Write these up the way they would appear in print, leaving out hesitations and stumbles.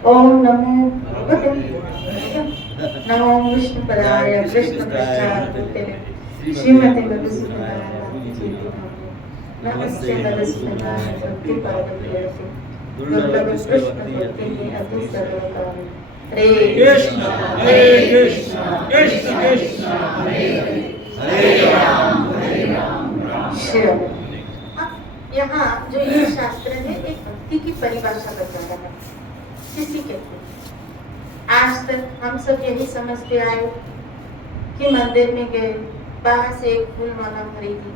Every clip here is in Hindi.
ओम नमो भगवते नमो विष्णुपदाय कृष्णपृष्ठाय श्रीमते मधुसूदनाय नमस्ते मधुसूदनाय भक्तिपादप्रियते दुर्लभ कृष्ण भक्ति अति सर्वकाम हरे कृष्ण कृष्ण कृष्ण हरे हरे राम श्री राम। यहाँ जो ये शास्त्र है एक भक्ति की परिभाषा बता रहा है। किसी कहते हैं आज तक हम सब यही समझते आए कि मंदिर में गए, बाहर से एक फूल माला खरीदी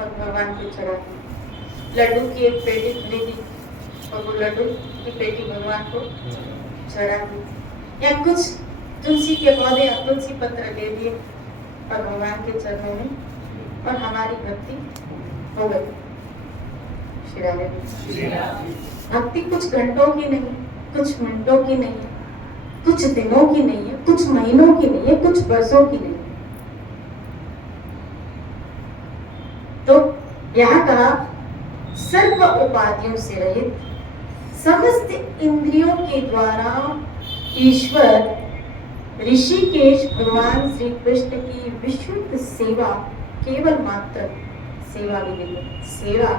और भगवान को चढ़ाती, लड्डू की एक पेटी खरीदी और वो लड्डू की पेटी भगवान को चढ़ा दी, या कुछ तुलसी के पौधे या तुलसी पत्र ले लिए और भगवान के चरणों में और हमारी भक्ति हो गई। भक्ति कुछ घंटों की नहीं, कुछ मिनटों की नहीं है, कुछ दिनों की नहीं है, कुछ महीनों की नहीं है, कुछ वर्षों की नहीं है। तो यहाँ कहा सर्व उपाधियों से रहित समस्त इंद्रियों के द्वारा ईश्वर ऋषिकेश भगवान श्री कृष्ण की विशुद्ध सेवा केवल मात्र सेवा भी नहीं, सेवा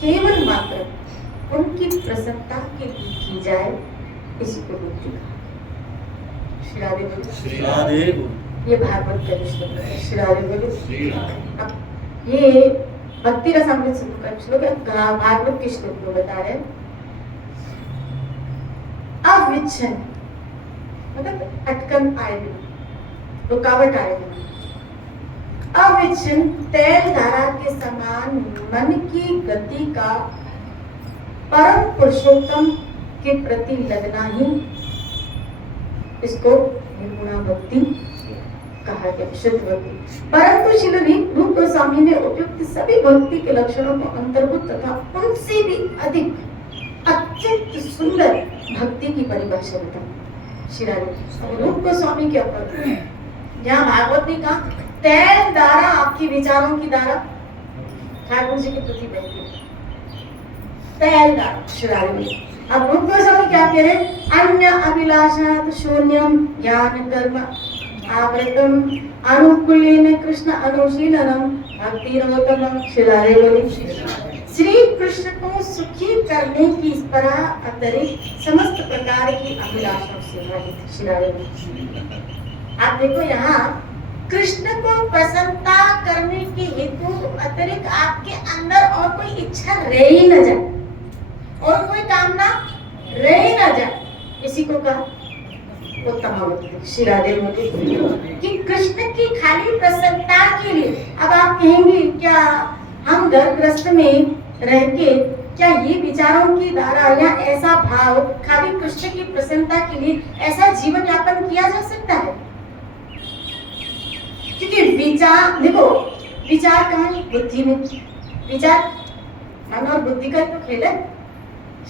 केवल मात्र उनकी प्रसन्नता के लिए की जाए, इसी को भक्ति कहा। श्री राधे बोलो, श्री राधे। ये भागवत का श्लोक है। श्री राधे बोलो, श्री राधे। अब ये भक्ति रसामृत सिंधु का श्लोक है, भागवत के श्लोक को बता रहे हैं। अविच्छिन्न मतलब अटकन आए बिना, रुकावट आए बिना, अविच्छिन्न तेल धारा के समान मन की गति का परम पुरुषोत्तम के प्रति लगना ही इसको निर्गुणा भक्ति कहा गया, शुद्ध भक्ति। परंतु श्री रूप गोस्वामी ने उपयुक्त सभी भक्ति के लक्षणों को अंतर्भूत तथा उनसे भी अधिक अत्यंत सुंदर भक्ति की परिभाषा बताई। श्री रूप गोस्वामी के ऊपर जहाँ भागवत ने कहा तेल धारा आपकी विचारों की धारा ठाकुर जी के प्रति बहती है, तेल धारा श्री में। अब रूप गोस्वामी क्या कह रहे, अन्य अभिलाषात् शून्यम ज्ञान कर्म आवृतम अनुकूलेन कृष्ण अनुशीलनम भक्तिरोत्तमम श्री कृष्ण को सुखी करने की इस तरह अतिरिक्त समस्त प्रकार की अभिलाषाओं से रहित। आप देखो यहाँ कृष्ण को प्रसन्नता करने के हेतु अतिरिक्त आपके अंदर और कोई इच्छा रह ही न जाए और कोई कामना रह ही न जाए, इसी को कहा उत्तम भक्ति। श्री राधे कि कृष्ण की खाली प्रसन्नता के लिए। अब आप कहेंगे क्या हम घर गृहस्थ में रह के क्या ये विचारों की धारा या ऐसा भाव खाली कृष्ण की प्रसन्नता के लिए ऐसा जीवन यापन किया जा सकता है? क्योंकि विचार देखो, विचार कहाँ है? बुद्धि में। विचार मन और बुद्धि का तो खेल है।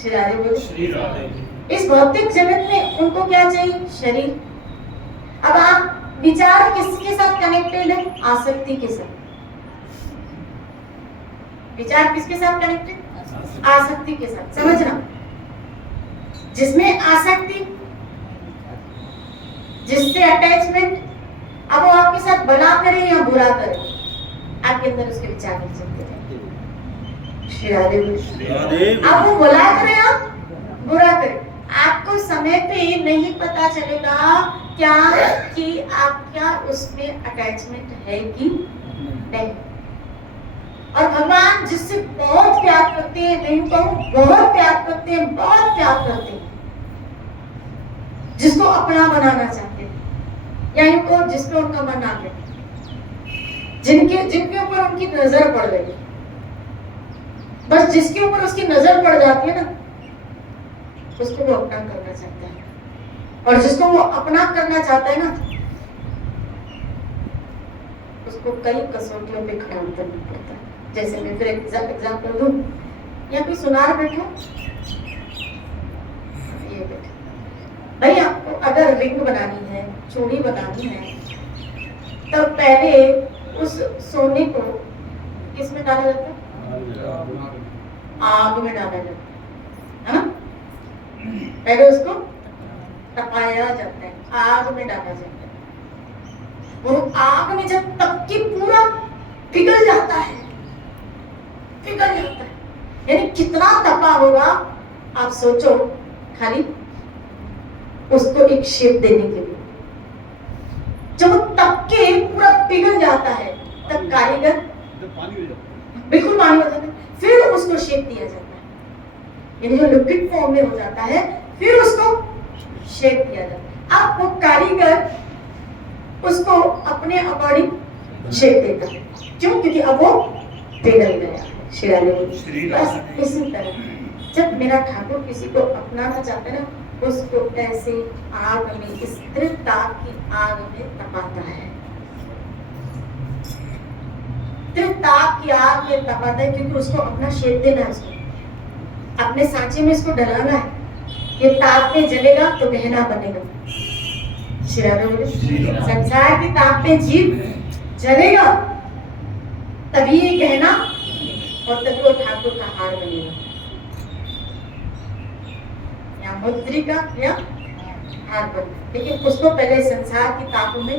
श्री राधे बोलो, श्री राधे। इस भौतिक जगत में उनको क्या चाहिए? शरीर। अब आप विचार किसके साथ कनेक्टेड है? आसक्ति के साथ। विचार किसके साथ कनेक्टेड? आसक्ति के साथ। समझना, जिसमें आसक्ति, जिससे अटैचमेंट, अब वो आपके साथ भला करे या बुरा करे, आपके अंदर उसके विचार नहीं चलते हैं। श्री राधे। अब वो भला करे या बुरा करे, आपको समय पे नहीं पता चलेगा क्या कि आपका उसमें अटैचमेंट है कि नहीं। और भगवान जिससे बहुत प्यार करते हैं, नहीं कहूं बहुत प्यार करते हैं, बहुत प्यार करते हैं, जिसको अपना बनाना चाहते हैं, या इनको जिस पे उनका मन आ गया, जिनके ऊपर उनकी नजर पड़ गई, बस जिसके ऊपर उसकी नजर पड़ जाती है ना, उसको वो अपना करना चाहता है। और जिसको वो अपना करना चाहता है ना, उसको कई कसौटियों पे खड़ा उतरना पड़ता है। जैसे मैं फिर एग्जाम्पल दूं, यहाँ कोई सुनार बैठा, ये बैठा भाई, आपको अगर रिंग बनानी है, चूड़ी बनानी है, तो पहले उस सोने को किस में डाला जाता है? आग में डाला जाता है ना। पहले उसको तपाया जाता है, आग में डाला जाता है। वो आग में जब तक कि पूरा पिघल जाता है, पिघल जाता है, यानी कितना तपा होगा आप सोचो, खाली उसको एक शेप देने के लिए। जब वो तप के पूरा पिघल जाता है तब कारीगर बिल्कुल पानी हो जाता है, फिर उसको शेप दिया जाता है, यानी जो लिक्विड फॉर्म में हो जाता है फिर उसको शेप दिया जाता है। अब वो कारीगर उसको अपने अकॉर्डिंग शेप देता है, क्यों? क्योंकि अब वो पिघल गया। बस इसी तरह जब मेरा ठाकुर किसी को अपनाना चाहता है ना, उसको ऐसे आग में, स्थिरता की आग में तपाता है, स्थिरता की आग में तपाता है, क्योंकि उसको अपना शेप देना है, उसको अपने सांचे में इसको ढलाना है। ये ताप में जलेगा तो गहना बनेगा। संसार की ताप में जीव जलेगा तभी ये गहना और तभी वो ठाकुर का हार बनेगा, या मुद्रिका या हार बन। लेकिन उसको पहले संसार की ताप में,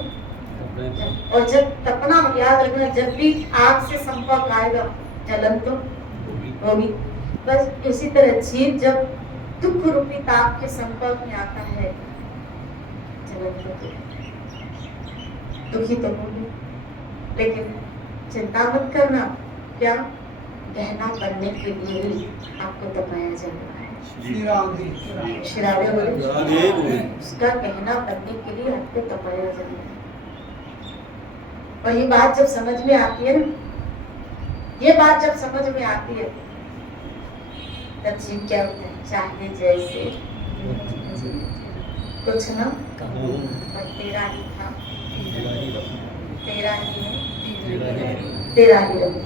और जब तपना, याद रखना, जब भी आग से संपर्क आएगा जलन तो होगी। बस इसी तरह जीव जब दुख रूपी ताप के संपर्क में आता है, जलन तो दुखी तो होगी, लेकिन चिंता मत करना, क्या गहना बनने के लिए ही आपको तपाया जा रहा है। उसका गहना बनने के लिए आपको तपाया जा रहा है। और ये बात जब समझ में आती है ना, ये बात जब समझ में आती है तब जीव क्या होता है, चाहे जैसे कुछ ना और तेरा ही था, तेरा ही है, तेरा ही रहो।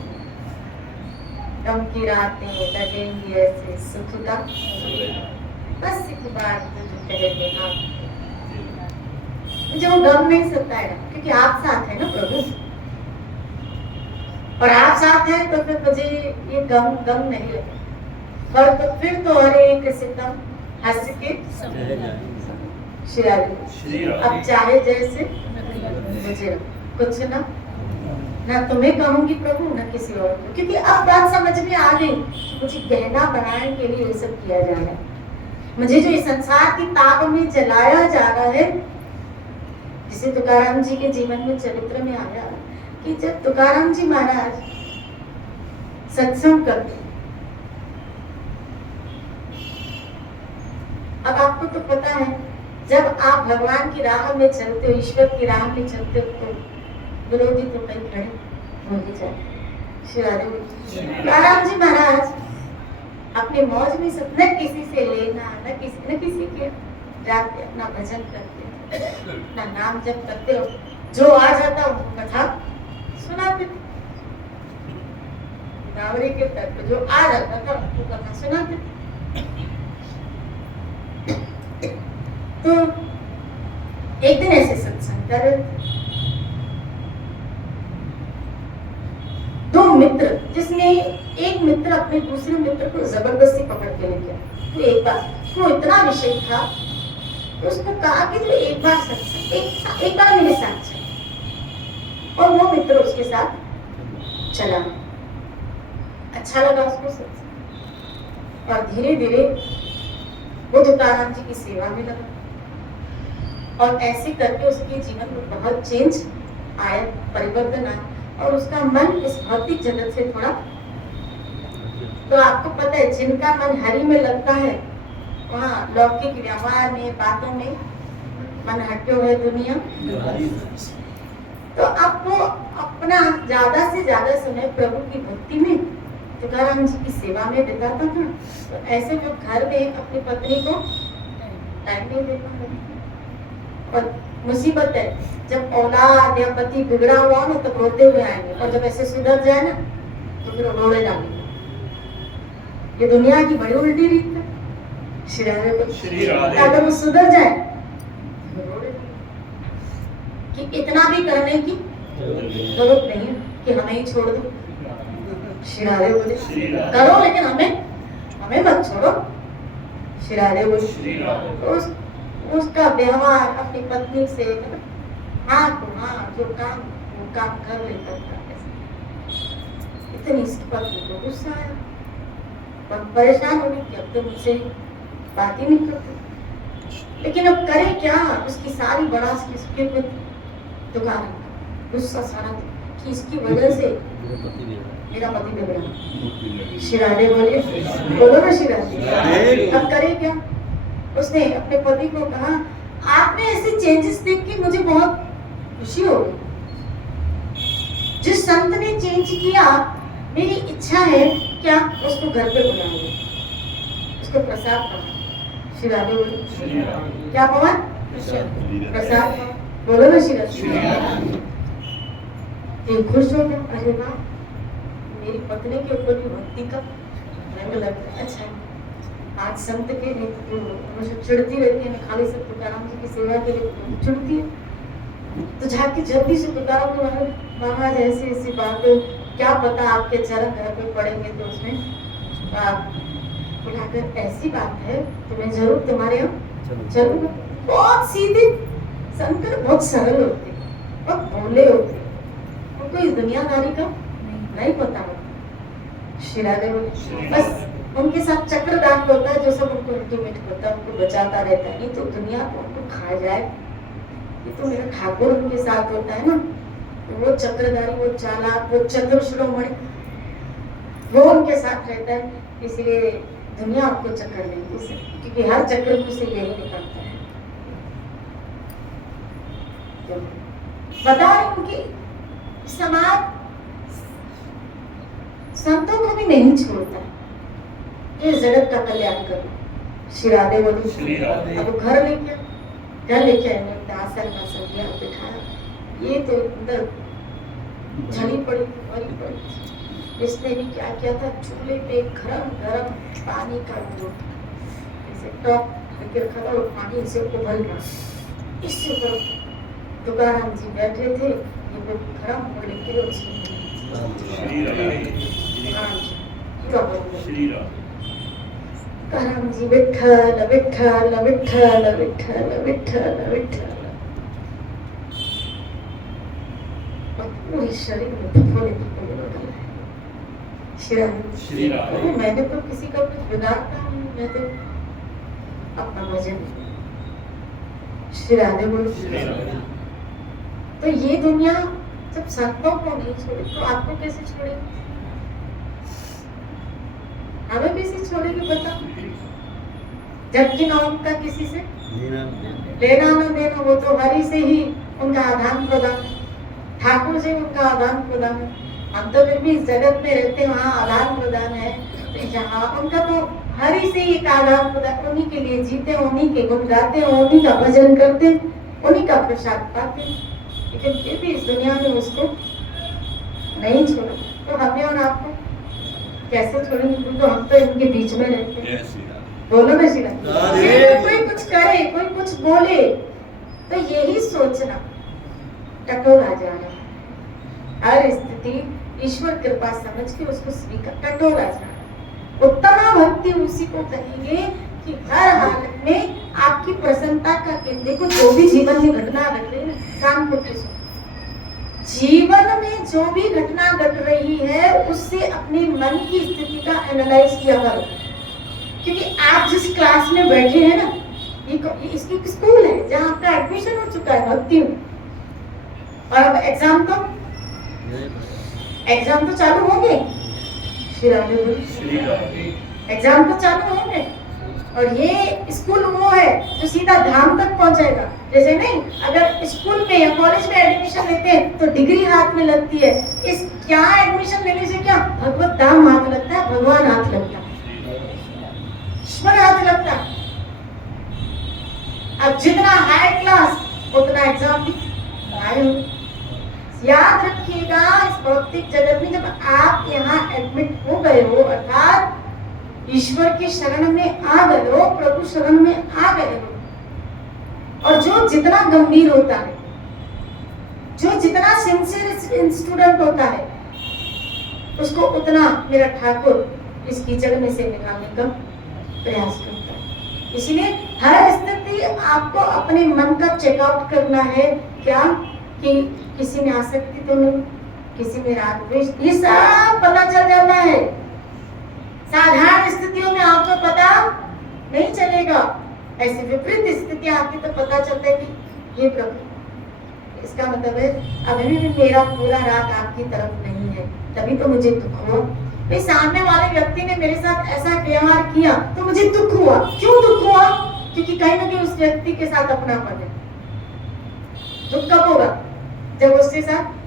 गम की रातें लगेंगी ऐसे सुख का, बस एक बार तुझे कह देना, मुझे वो गम नहीं सताएगा, क्योंकि आप साथ है ना प्रभु, और आप साथ है तो फिर मुझे ये गम नहीं लगेगा। और तो फिर तो हर एक सितम हंस के श्री अब चाहे जैसे मुझे कुछ ना तुम्हें कहूंगी प्रभु, न किसी और को, क्योंकि अब बात समझ में आ गई, मुझे गहना बनाने के लिए ये सब किया जा रहा है, मुझे जो इस संसार की ताप में जलाया जा रहा है। जिसे तुकाराम जी के जीवन में चरित्र में आया कि जब तुकाराम जी महाराज सत्संग करते, अब आपको तो पता है जब आप भगवान की राह में चलते हो, ईश्वर की राह में चलते हो, तो विरोधी तो कहीं खड़े हो ही जाते। श्री तुकाराम जी महाराज अपने मौज में सब, न किसी से लेना, न किसी के जाते, अपना भजन करते, ना नाम जप करते हो, जो आ जाता उनको कथा सुनाते, नावरी के तक जो आ जाता था उनको कथा सुनाते। तो एक दिन ऐसे सत्संग कर रहे थे, दो मित्र, जिसमें एक मित्र अपने दूसरे मित्र को जबरदस्ती पकड़ के ले गया। तो एक बार वो इतना विषय था तो उसको कहा कि जो एक बार सत्संग, एक बार मेरे साथ चल, और वो मित्र उसके साथ चला। अच्छा लगा उसको सत्संग, और धीरे धीरे वो तुकाराम जी की सेवा में लगा, और ऐसे करके उसके जीवन में बहुत चेंज आया, परिवर्तन आया, और उसका मन इस भौतिक जगत से थोड़ा, तो आपको पता है जिनका मन हरि में लगता है वहाँ लौकिक व्यवहार में, बातों में मन हटे हुए दुनिया। तो आपको अपना ज्यादा से ज्यादा समय प्रभु की भक्ति में, तुकाराम जी की सेवा में बिताता था। तो ऐसे जो घर में अपनी पत्नी को टाइम नहीं दे पा, और मुसीबत है जब औलाद या पति बिगड़ा हुआ ना तो रोते हुए आएंगे, और जब ऐसे सुधर जाए ना तो फिर रोने डालेंगे। ये दुनिया की बड़ी उल्टी रीत है। अगर वो सुधर जाए कि इतना भी करने की जरूरत नहीं है कि हमें ही छोड़ दो। शिरारे बोले करो लेकिन हमें मत छोड़ो। शिरारे उसका व्यवहार अपनी पत्नी से हाँ जो काम वो काम कर लेता था। इतनी इसकी पत्नी को गुस्सा आया, बहुत परेशान हो गई कि अब तो मुझसे बात ही नहीं करती, लेकिन अब करे क्या, उसकी सारी बड़ास किसके पे दुकान गुस्सा सारा कि इसकी वजह से मेरा पति बिगड़ा। शिरारे बोलो ना शिरारे, अब करे क्या। उसने अपने पति को कहा आप में ऐसे चेंजेस देख के मुझे बहुत खुशी हो गई। जिस संत ने चेंज किया, मेरी इच्छा है क्या उसको घर पे बुलाएंगे, उसको प्रसाद पाओ। शिरारे बोलो क्या पवन प्रसाद बोलो ना शिरारे। खुश हो गया, अरे वाह मेरी पत्नी के ऊपर भी भक्ति का रंग लग रहा है। अच्छा आज संत के नेतृत्व हमेशा चिढ़ती रहती है, खाली सब तुकाराम जी की सेवा के लिए चिढ़ती है, तो जाके जल्दी से तुकाराम को महाराज ऐसी ऐसी बात है, क्या पता आपके चरण घर पे पड़ेंगे तो उसमें बुलाकर ऐसी बात है तो मैं जरूर तुम्हारे यहाँ चलूंगा। बहुत सीधे शंकर, बहुत सरल होते, बहुत भोले होते, उनको इस दुनियादारी का नहीं पता होता। शिरारे बस उनके साथ चक्रदान होता है जो सब उनको इंटीमेट होता है, उनको बचाता रहता है, नहीं तो दुनिया को उनको खा जाए। ये तो मेरा ठाकुर उनके साथ होता है ना, तो वो चक्रधारी, वो चालाक, वो चतुर शिरोमणि, वो उनके साथ रहता है, इसलिए दुनिया आपको चक्कर नहीं, क्योंकि हर चक्र से यही निकलता है। बता रही हूँ कि समाज संतों को भी नहीं छोड़ता, ये जगत का कल्याण करो। शिरारे बोलो अब घर लेके आए, आसन वासन दिया, बिठाया, ये तो अंदर झली पड़ी पड़ी। इसने भी क्या किया था, चूल्हे पे गरम गरम पानी का ऐसे टॉप लेके रखा था और पानी से उबल रहा, इससे ऊपर तुकाराम जी बैठे थे, ये वो गरम हो लेके तुकाराम जी विठ्ठल विठ्ठल विठ्ठल विठ्ठल विठ्ठल विठ्ठल, पूरे शरीर में फफोले फफोले। मैंने तो किसी का कुछ बिगाड़ता नहीं, मैं तो अपना भजन। शिराने बोलो। तो ये दुनिया जब संतों को नहीं छोड़े तो आपको कैसे छोड़ेगी, हमें कैसे छोड़ेगी बता। जबकि ना उनका किसी से लेना ना देना, वो तो हरि से ही उनका आदान प्रदान, ठाकुर से उनका आदान प्रदान है। हम तो फिर भी इस जगत में रहते हैं, वहाँ आदान प्रदान है, तो यहाँ उनका तो हरि से ही आदान प्रदान, उन्हीं के लिए जीते, उन्हीं के गुण गाते, उन्हीं का भजन करते, उन्हीं का प्रसाद पाते, लेकिन फिर भी इस दुनिया में उसको नहीं छोड़ा। तो हमें और आपको कैसे छोड़ेंगे, क्योंकि हम तो इनके बीच में रहते हैं। बोलो ना श्री राम। कोई कुछ करे, कोई कुछ बोले, तो यही सोचना टटोला जाना, हर स्थिति ईश्वर कृपा समझ के उसको स्वीकार, टटोला जाना। उत्तम भक्ति उसी को कहेंगे कि हर हालत में आपकी प्रसन्नता का केंद्र, देखो जो भी जीवन में घटना घट रही है, काम को जीवन में जो भी घटना घट रही है उससे अपने मन की स्थिति का एनालाइज किया करो, क्योंकि आप जिस क्लास में बैठे हैं ना, ये इसकी स्कूल है जहाँ आपका एडमिशन हो चुका है भक्ति में, और अब एग्जाम तो चालू होंगे, एग्जाम तो चालू होंगे, और ये स्कूल वो है जो सीधा धाम तक पहुंचाएगा। जैसे नहीं, अगर स्कूल में या कॉलेज में एडमिशन लेते हैं तो डिग्री हाथ में लगती है, इस क्या एडमिशन लेने से क्या भगवत धाम हाथ लगता है, भगवान हाथ लगता है, ईश्वर हाथ लगता है। अब जितना हाई क्लास उतना एग्जाम भी हाई हो। याद रखिएगा, इस भौतिक जगत में जब आप यहाँ एडमिट हो गए हो, अर्थात ईश्वर की शरण में आ गए हो, प्रभु शरण में आ गए हो, और जो जितना गंभीर होता है, जो जितना सिंसियर स्टूडेंट होता है, उसको उतना मेरा ठाकुर इस कीचड़ में से निकालने का प्रयास करता है। इसलिए हर स्थिति आपको अपने मन का चेकआउट करना है। क्या कि किसी में आसक्ति तो नहीं, किसी में राग द्वेष, ये सब पता चल जाता है। साधारण स्थितियों में आपको पता नहीं चलेगा, ऐसी विपरीत स्थिति आती तो पता चलता है कि ये प्रभु, इसका मतलब है अभी भी मेरा पूरा राग आपकी तरफ नहीं है, तभी तो मुझे दुख हुआ। भाई सामने वाले व्यक्ति ने मेरे साथ ऐसा व्यवहार किया तो मुझे दुख हुआ। क्यों दुख हुआ? क्योंकि कहीं ना कहीं उस व्यक्ति के साथ अपनापन है। दुख कब होगा? जब उसके साथ,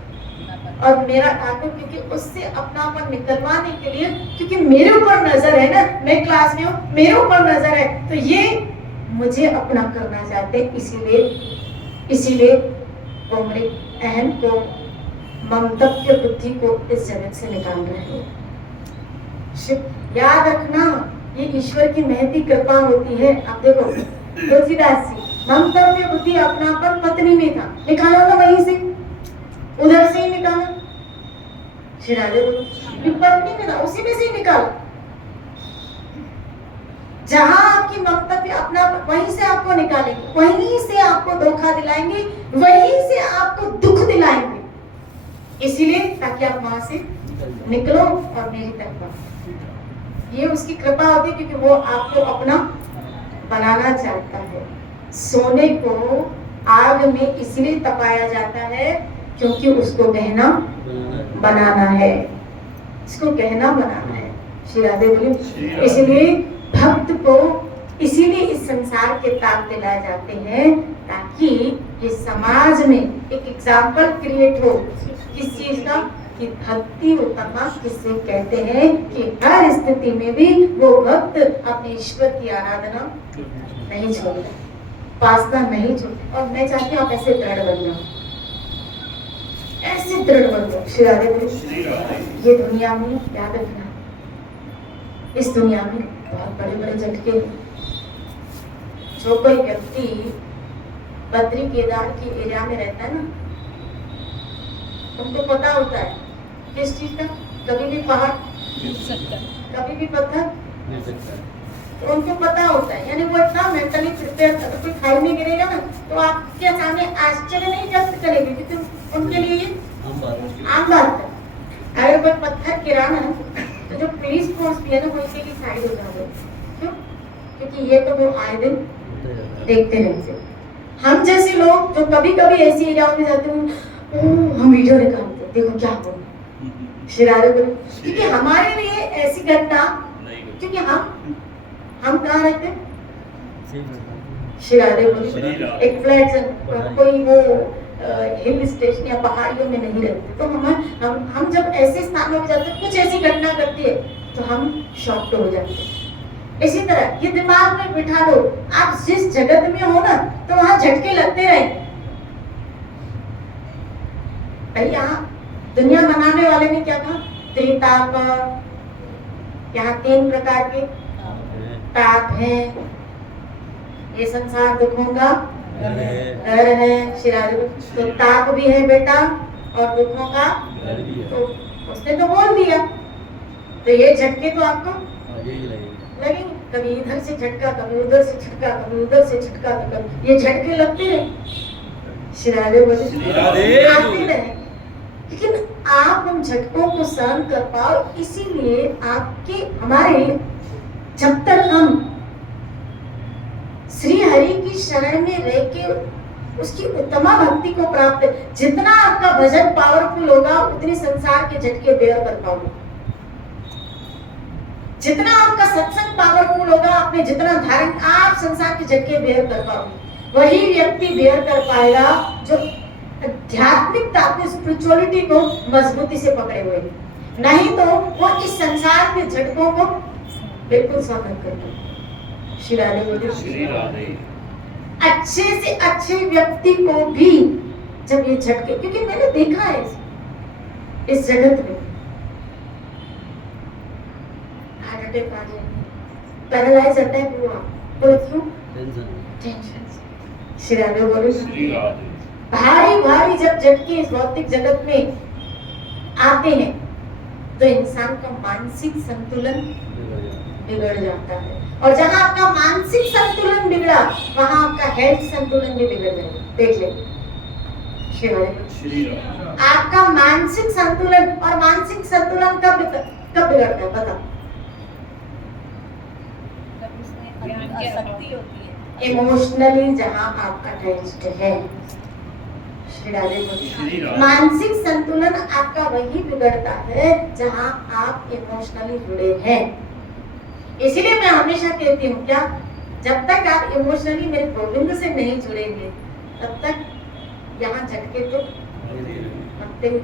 और मेरा ठाकुर क्योंकि उससे अपनापन निकलवाने के लिए, क्योंकि मेरे ऊपर नजर है ना, मैं क्लास में हूँ, मेरे ऊपर नजर है, तो ये मुझे अपना करना चाहते, इसीलिए वो मेरे अहम को, ममतव्य बुद्धि को इस जगत से निकाल रहे हैं। याद रखना, ये ईश्वर की महती कृपा होती है। आप देखो तुलसीदास जी, ममतव्य बुद्धि अपनापन पत्नी में था, निकाला ना वहीं से, उधर से ही निकाला। श्री राधे पत्नी में था, उसी में से ही निकाला। जहां आपकी ममतव्य अपना, वहीं से आपको निकालेंगे, वहीं से आपको धोखा दिलाएंगे, वहीं से आपको दुख दिलाएंगे। इसीलिए ताकि आप वहां से निकलो और मेरी तरफ। ये उसकी कृपा होती है, क्योंकि वो आपको अपना बनाना चाहता है। सोने को आग में इसलिए तपाया जाता है क्योंकि उसको गहना बनाना है, इसको गहना बनाना है। श्री राधे बोले, इसलिए भक्त को इसीलिए इस संसार के ताप दिलाए जाते हैं, ताकि ये समाज में एक एग्जाम्पल क्रिएट हो। किस चीज का? कि भक्ति उत्तमा किसे कहते हैं, कि हर स्थिति में भी वो भक्त अपने ईश्वर की आराधना नहीं छोड़ते, उपासना नहीं छोड़ते। और मैं चाहती हूँ आप ऐसे दृढ़ बन जाओ, ऐसे दृढ़ बन जाओ। श्री राधे बोले, ये दुनिया में याद रखना, इस दुनिया में बहुत बड़े बड़े झटके। जो कोई व्यक्ति बद्री केदार की एरिया में रहता है ना, उनको पता होता है किस चीज का, कभी भी पहाड़, कभी भी पत्थर, तो उनको पता होता है। यानी वो इतना मेंटली प्रिपेयर, अगर कोई खाई में गिरेगा ना तो आपके सामने आश्चर्य नहीं व्यक्त करेंगे, क्योंकि उनके लिए ये आम बात है। अगर कोई पत्थर गिरा ना तो जो पुलिस फोर्स भी है ना, वो इसके लिए साइड हो जाते। क्यों? क्योंकि ये तो वो आए दिन देखते रहते। हम जैसे लोग जो कभी कभी ऐसी एरियाओं में जाते हैं, हम वीडियो निकालते, देखो क्या हो। श्री राधे बोले, क्योंकि हमारे लिए ऐसी घटना, क्योंकि हम कहाँ रहते हैं? श्री राधे बोले, एक फ्लैट, कोई वो हिल स्टेशन या पहाड़ियों में नहीं रहते, तो हम जब ऐसे स्थानों में जाते हैं, कुछ ऐसी घटना करती है तो हम शॉक्ड हो जाते हैं। इसी तरह ये दिमाग में बिठा लो, आप जिस जगत में हो ना, तो वहां झटके लगते रहे। भाई यहाँ दुनिया बनाने वाले ने क्या कहा? त्रिताप, यहाँ 3 प्रकार के ताप हैं। ये संसार दुखों का घर है। श्री राधे, तो ताप भी है बेटा और दुखों का, तो उसने तो बोल दिया, तो ये झटके तो आपको लगेंगे। कभी इधर से झटका, कभी उधर से झटका, कभी उधर से झटका, तो कभी ये झटके लगते रहे। श्री राधे बोले, आते रहे, लेकिन आप उन झटकों को सहन कर पाओ। इसीलिए आपके हमारे, जब तक हम श्री हरि की शरण में रह के उसकी उत्तमा भक्ति को प्राप्त, जितना आपका भजन पावरफुल होगा उतने संसार के झटके बेयर कर पाओगे। जितना आपका सत्संग पावरफुल होगा, आपने जितना धारण, आप संसार के झटके बेयर कर पाओगे। वही व्यक्ति बेयर कर पाएगा जो आध्यात्मिकता, अपनी स्पिरिचुअलिटी को मजबूती से पकड़े हुए, नहीं तो वो इस संसार के झटकों को बिल्कुल स्वागत करते हैं। श्री राधे बोले, अच्छे से अच्छे व्यक्ति को भी जब ये झटके, क्योंकि मैंने देखा है इस जगत में हार्ट अटैक आ जाए, पैरालाइज अटैक हुआ, बोले क्यों? टेंशन। श्री राधे बोले, भारी भारी जब झटके इस भौतिक जगत में आते हैं तो इंसान का मानसिक संतुलन बिगड़ जाता है। और जहां आपका मानसिक संतुलन बिगड़ा वहां आपका हेल्थ संतुलन भी बिगड़ जाएगा। देख ले आपका मानसिक संतुलन, और मानसिक संतुलन कब बिगड़ता है बताओ? इमोशनली जहां आप अटैच्ड है। मानसिक संतुलन आपका वही बिगड़ता है जहां आप इमोशनली जुड़े हैं। इसीलिए मैं हमेशा कहती हूँ क्या, जब तक आप इमोशनली मेरे गोविंद से नहीं जुड़ेंगे तब तक यहाँ झटके तो लगते ही।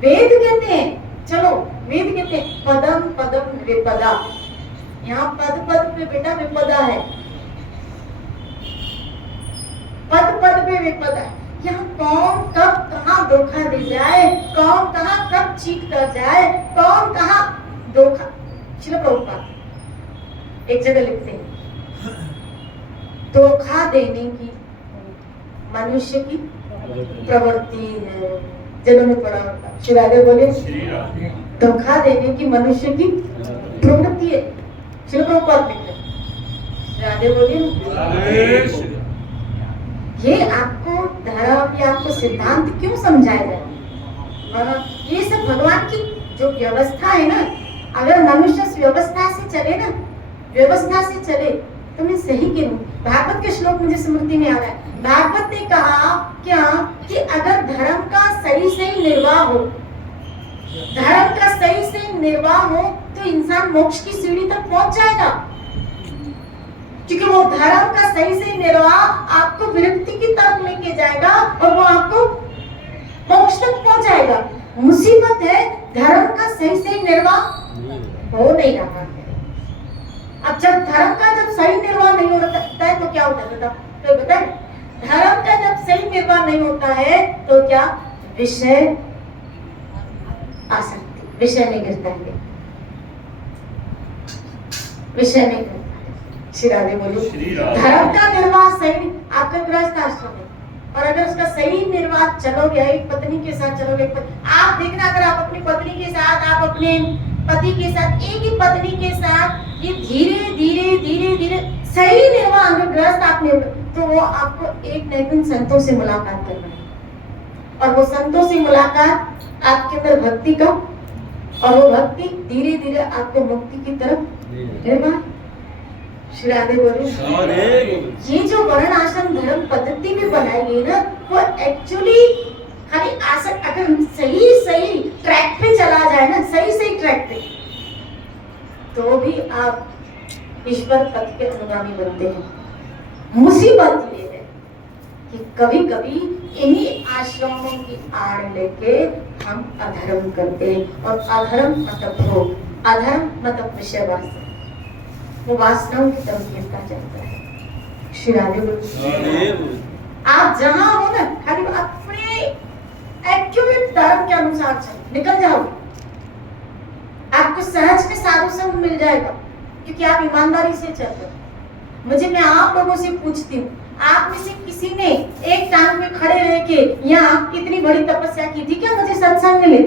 वेद कहते हैं, चलो वेद कहते हैं पदम पदम विपदा। यहाँ पद पद पे बेटा विपदा है, पद पद पे विपदा है। यहाँ कौन कब कहाँ धोखा दे जाए, कौन कहाँ कब चीट कर जाए, कौन कहाँ धोखा। श्रील प्रभुपाद एक जगह लिखते हैं, धोखा देने की मनुष्य की प्रवृत्ति है। जन्म में पड़ा होता श्री राधे बोले, धोखा देने की मनुष्य की प्रवृत्ति है। श्रील प्रभुपाद लिखते हैं, राधे बोले। ये आपको धर्म या आपको सिद्धांत क्यों समझाया जाए? ये सब भगवान की जो व्यवस्था है ना, अगर मनुष्य व्यवस्था से चले ना, व्यवस्था से चले तो मैं सही कहूं, भागवत के श्लोक मुझे स्मृति में आ रहा है। भागवत ने कहा क्या कि अगर धर्म का सही सही निर्वाह हो, धर्म का सही सही निर्वाह हो तो इंसान मोक्ष की सीढ़ी तक पहुंच जाएगा। क्योंकि वो धर्म का सही सही निर्वाह आपको विरक्ति की तरफ लेके जाएगा और वो आपको मोक्ष तक पहुंचाएगा। मुसीबत है धर्म का सही सही निर्वाह हो नहीं रहा है। अब जब धर्म का जब सही निर्वाह नहीं होता है तो क्या होता है तो बताए? धर्म का जब सही निर्वाह नहीं होता है तो क्या? विषय आसक्ति, विषय में गिरता है, विषय में गिरता है। श्री राधे बोली, धर्म का निर्वाह सही, आपका गृहस्थ आश्रम है और अगर उसका सही निर्वाह चलोगे, एक पत्नी के साथ चलोगे, आप देखना अगर आप अपनी पत्नी के साथ, आप अपने पति के साथ, एक ही पत्नी के साथ ये धीरे धीरे धीरे धीरे सही निर्वाह अगर गृहस्थ आपने, तो वो आपको एक नए दिन संतों से मुलाकात करना है और वो संतों से मुलाकात आपके अंदर भक्ति का, और वो भक्ति धीरे धीरे आपको मुक्ति की तरफ निर्वाह। श्री राधे बोले, ये जो वर्ण आश्रम धर्म पद्धति में बनाई गई ना, वो एक्चुअली खाली आसन, अगर सही सही ट्रैक पे चला जाए ना, सही सही ट्रैक पे, तो भी आप ईश्वर पद के अनुगामी बनते हैं। मुसीबत ये है कि कभी कभी इन्हीं आश्रमों की आड़ लेके हम अधर्म करते हैं, और अधर्म मतलब भोग, अधर्म मतलब विषय वासना, वो वासनाओं की तरफ गिरता जाता है। श्री राधे बोले, आप जहां हो ना, खाली अपने एक्यूरेट धर्म के अनुसार चलो, निकल जाओगे, आपको सहज में साधु संग मिल जाएगा क्योंकि आप ईमानदारी से चल रहे हो। मुझे, मैं आप लोगों से पूछती हूँ, आप में से किसी ने एक टांग में खड़े रह के यहाँ इतनी बड़ी तपस्या की थी क्या मुझे सत्संग मिले?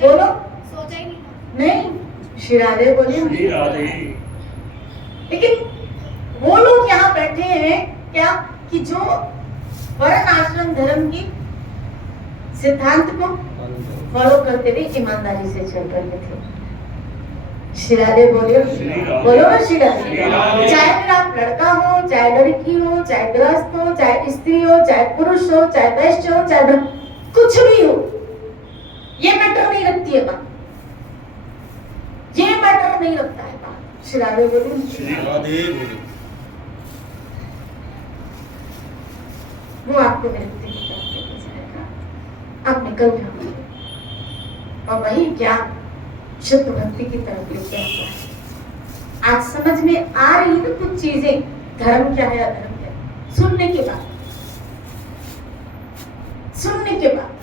बोलो, सोचा ही नहीं। श्री राधे बोलिए। लेकिन वो लोग यहाँ बैठे हैं क्या कि जो वर्ण आश्रम धर्म की सिद्धांत को फॉलो करते हुए ईमानदारी से चल रहे थे। श्री राधे बोलिए, बोलो ना श्री राधे। चाहे फिर आप लड़का हो, चाहे लड़की हो, चाहे गृहस्थ हो, चाहे स्त्री हो, चाहे पुरुष हो, चाहे वैश्य हो, चाहे कुछ भी हो, ये मैटर नहीं रखती है बात, ये मैटर नहीं रखता है बात। श्री राधे बोलिए। वो आपको विरक्ति की तरफ लेके जाएगा, आप निकल जाओगे और वही क्या शुद्ध भक्ति की तरफ लेके आता है। आज समझ में आ रही है ना कुछ चीजें, धर्म क्या है अधर्म क्या है, सुनने के बाद, सुनने के बाद,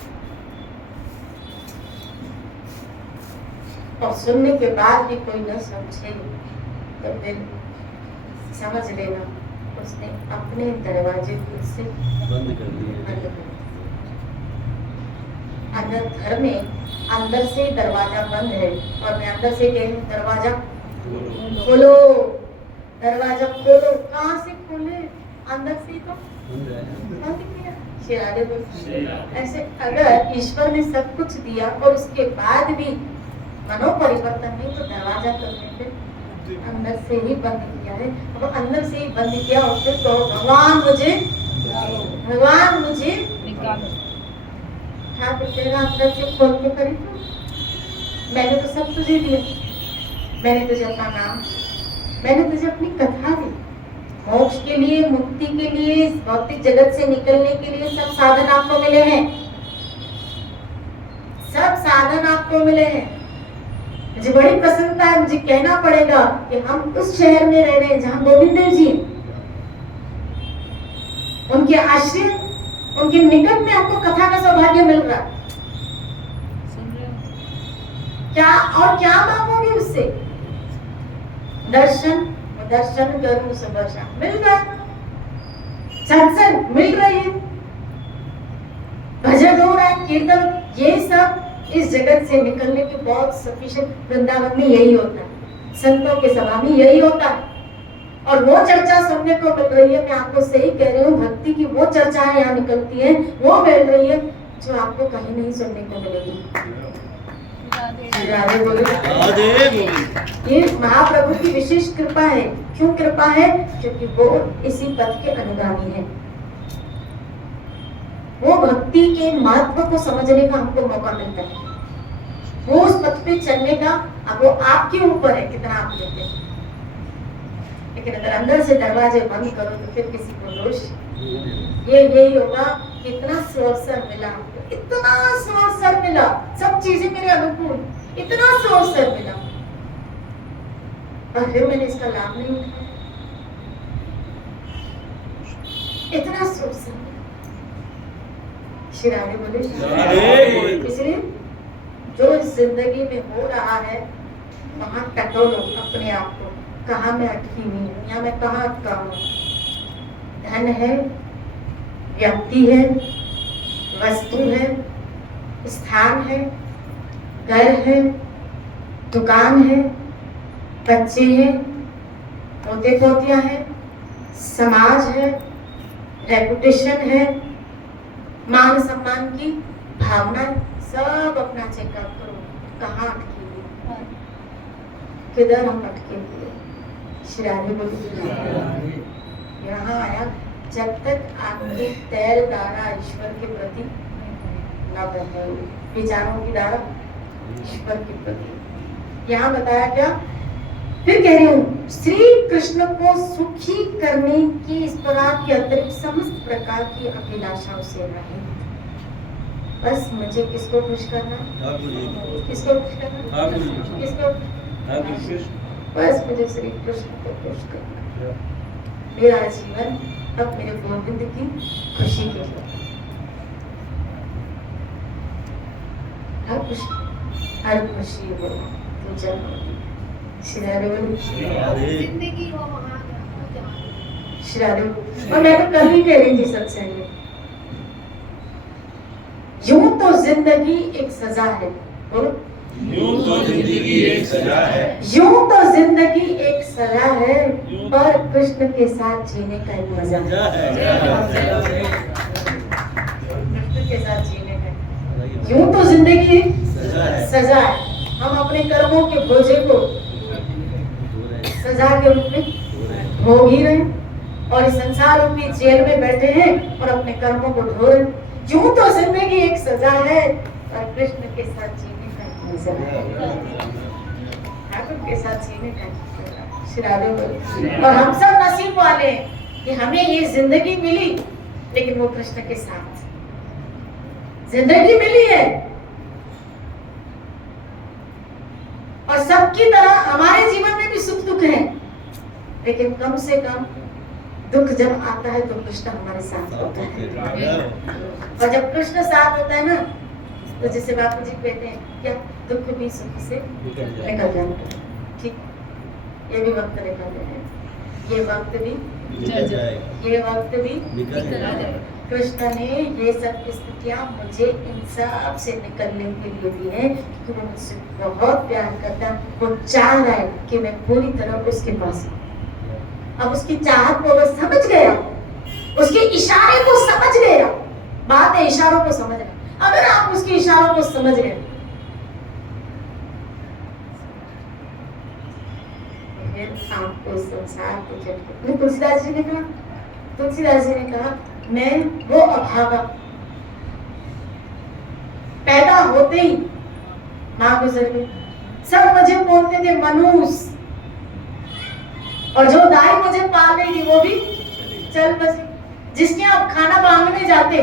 और सुनने के बाद भी कोई न समझे तो फिर समझ लेना उसने अपने दरवाजे खुद से बंद कर दिए। अगर घर में अंदर से दरवाजा बंद है, और मैं अंदर से कह रही हूँ दरवाजा खोलो, दरवाजा खोलो। कहाँ से खोले? अंदर से तो ऐसे अगर ईश्वर ने सब कुछ दिया और उसके बाद भी मनो परिवर्तन नहीं, तो दरवाजा करने पे अंदर से ही बंद किया है। अब अंदर से ही बंद किया होते तो भगवान मुझे निकालो। ठाकुर कहेगा अंदर से खोल के करी तो मैंने तो सब तुझे दिया, मैंने तुझे अपना नाम, मैंने तुझे अपनी कथा दी। मोक्ष के लिए, मुक्ति के लिए, इस भौतिक जगत से निकलने के लिए सब साधन आपको मिले हैं, सब साधन आपको मिले हैं। मुझे बड़ी प्रसन्नता है, मुझे कहना पड़ेगा कि हम उस शहर में रह रहे हैं जहां गोविंद देव जी, उनके आश्रय, उनके निकट में आपको कथा का सौभाग्य मिल रहा है। क्या और क्या मांगोगे उससे? दर्शन करूं सुबह मिल रहा है, सत्संग मिल रही है, भजन हो रहा है, कीर्तन, ये सब इस जगत से निकलने की बहुत सफिशिएंट। वृंदावन में यही होता है, संतों के सभा में यही होता है, और वो चर्चा सुनने को मिल रही है। मैं आपको सही कह रही हूँ, भक्ति की वो चर्चाएं यहाँ निकलती है, वो मिल रही है जो आपको कहीं नहीं सुनने को मिलेगी। राधे बोलो। ये महाप्रभु की विशेष कृपा है। क्यों कृपा है? क्योंकि वो इसी पथ के अनुगामी है। वो भक्ति के महत्व को समझने का हमको मौका मिलता है, वो उस पथ पे चलने का। अब वो आपके ऊपर है कितना आप लेते हैं, लेकिन अगर अंदर से दरवाजे बंद करो तो फिर किसी को दोष यही होगा। कितना सुअवसर मिला, इतना सुअवसर मिला, सब चीजें मेरे अनुकूल, इतना सुअवसर मिला, और फिर मैंने इसका लाभ नहीं उठाया। इतना सुअवसर श्री राधे बोले। इसलिए जो इस जिंदगी में हो रहा है वहां टटोलो अपने आप को, कहाँ मैं अटकी हुई हूँ, या मैं कहाँ अटका हूँ। धन है, व्यक्ति है, वस्तु है, स्थान है, घर है, दुकान है, बच्चे हैं, पोते पोतियां हैं, समाज है, रेपुटेशन है, मान सम्मान की भावना, सब अपना चेकअप करो, कहाँ अटके हुए, किधर हम अटके हुए। श्राद्ध बोली यहाँ आया, जब तक आपकी तैल धारा ईश्वर के प्रति न बहे, विचारों की धारा ईश्वर के प्रति। यहाँ बताया क्या? फिर कह रही हूँ, श्री कृष्ण को सुखी करने की इस प्रकार के अतिरिक्त समस्त प्रकार की अभिलाषाओं से रहे। बस मुझे किसको खुश करना, किसको खुश करना, किसको? बस मुझे श्री कृष्ण को खुश करना। मेरा जीवन अब मेरे गोविंद की खुशी के लिए, हर खुशी हो तो जब जिंदगी हो और मैं तो कल ही कह रही थी सत्संग में, यूं तो जिंदगी एक सजा है। बोलो, यूं तो जिंदगी एक सजा है, यूं तो जिंदगी एक सजा है, पर कृष्ण के साथ जीने का एक मजा है। कृष्ण के साथ जीने का, यूं तो जिंदगी सजा है, हम अपने कर्मों के बोझे को सजा के रूप में भोग ही रहे, और इस संसार रूपी जेल में बैठे हैं और अपने कर्मों को ढो रहे। यूं तो जिंदगी एक सजा है, और कृष्ण के साथ जीने का एक मजा है, ठाकुर के साथ जीने का श्राद्धो। और हम सब नसीब वाले हैं कि हमें ये जिंदगी मिली, लेकिन वो कृष्ण के साथ जिंदगी मिली है। और सबकी तरह हमारे जीवन में भी सुख दुख है, लेकिन कम से कम दुख जब आता है तो कृष्ण हमारे साथ होता है। और जब कृष्ण साथ होता है ना, तो जैसे बापू जी कहते हैं क्या, दुख भी सुख से निकल जाता है। ठीक, ये भी वक्त निकल जाए, ये वक्त भी, ये वक्त भी निकल जाए। कृष्ण ने ये सब स्थितियां मुझे इन सब से निकलने के लिए दी है, क्योंकि वो मुझसे बहुत प्यार करता है। वो चाह रहा है कि मैं पूरी तरह उसके पास आऊं। अब उसकी चाहत को वो समझ गया, उसके इशारे को समझ गया। बात है इशारों को समझना। अगर आप उसके इशारों को समझ गए, फिर आपको संसार को चल। तुलसीदास जी ने कहा मैं वो अभागा, पैदा होते ही मां गुजर गई। सब मुझे बोलते थे मनूस, और जो दाई मुझे पाल रही थी वो भी चल बसी। जिसके आप खाना मांगने जाते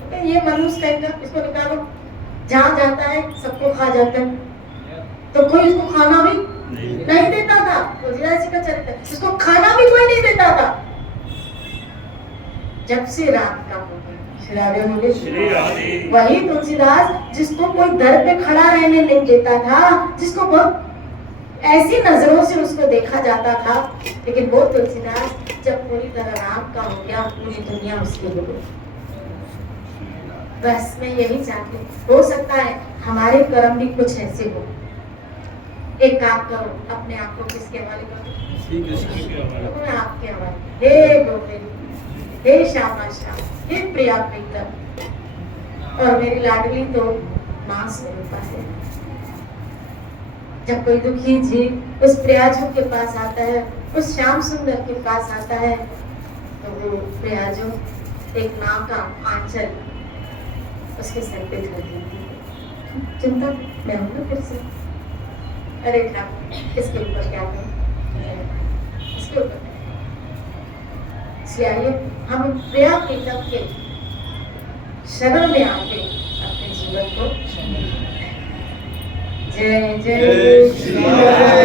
तो ये मनूस कहकर इसको निकालो, जहां जाता है सबको खा जाता है, तो कोई उसको खाना भी नहीं देता था। तुलसीदास जी का चरित्र, उसको खाना भी कोई नहीं देता था। जब से रात का हो गया, वही तुलसीदास जिसको कोई दर पे खड़ा रहने नहीं देता था, जिसको बहुत ऐसी नजरों से उसको देखा जाता था, लेकिन वो तुलसीदास जब पूरी तरह रात का हो गया, पूरी दुनिया उसकी हो गई। बस मैं यही चाहती हूँ, हो सकता है हमारे कर्म भी कुछ ऐसे हो। एक काम करो, अपने आप को किसके हवाले करो? आपके हवाले। हे गोविंद, हे श्यामा श्याम, हे प्रिया प्रीतम, और मेरी लाडली तो मां स्वरूपा है। जब कोई दुखी जीव उस प्रियाजू के पास आता है, उस श्याम सुंदर के पास आता है, तो वो प्रियाजू एक मां का आंचल उसके सर पे धर देती है। चिंता मैं हूं ना फिर से। अरे ठाकुर, इसके ऊपर क्या करूं, इसके ऊपर। इसलिए आइए हम प्रिया प्रीतम के शरण में आके अपने जीवन को जय जय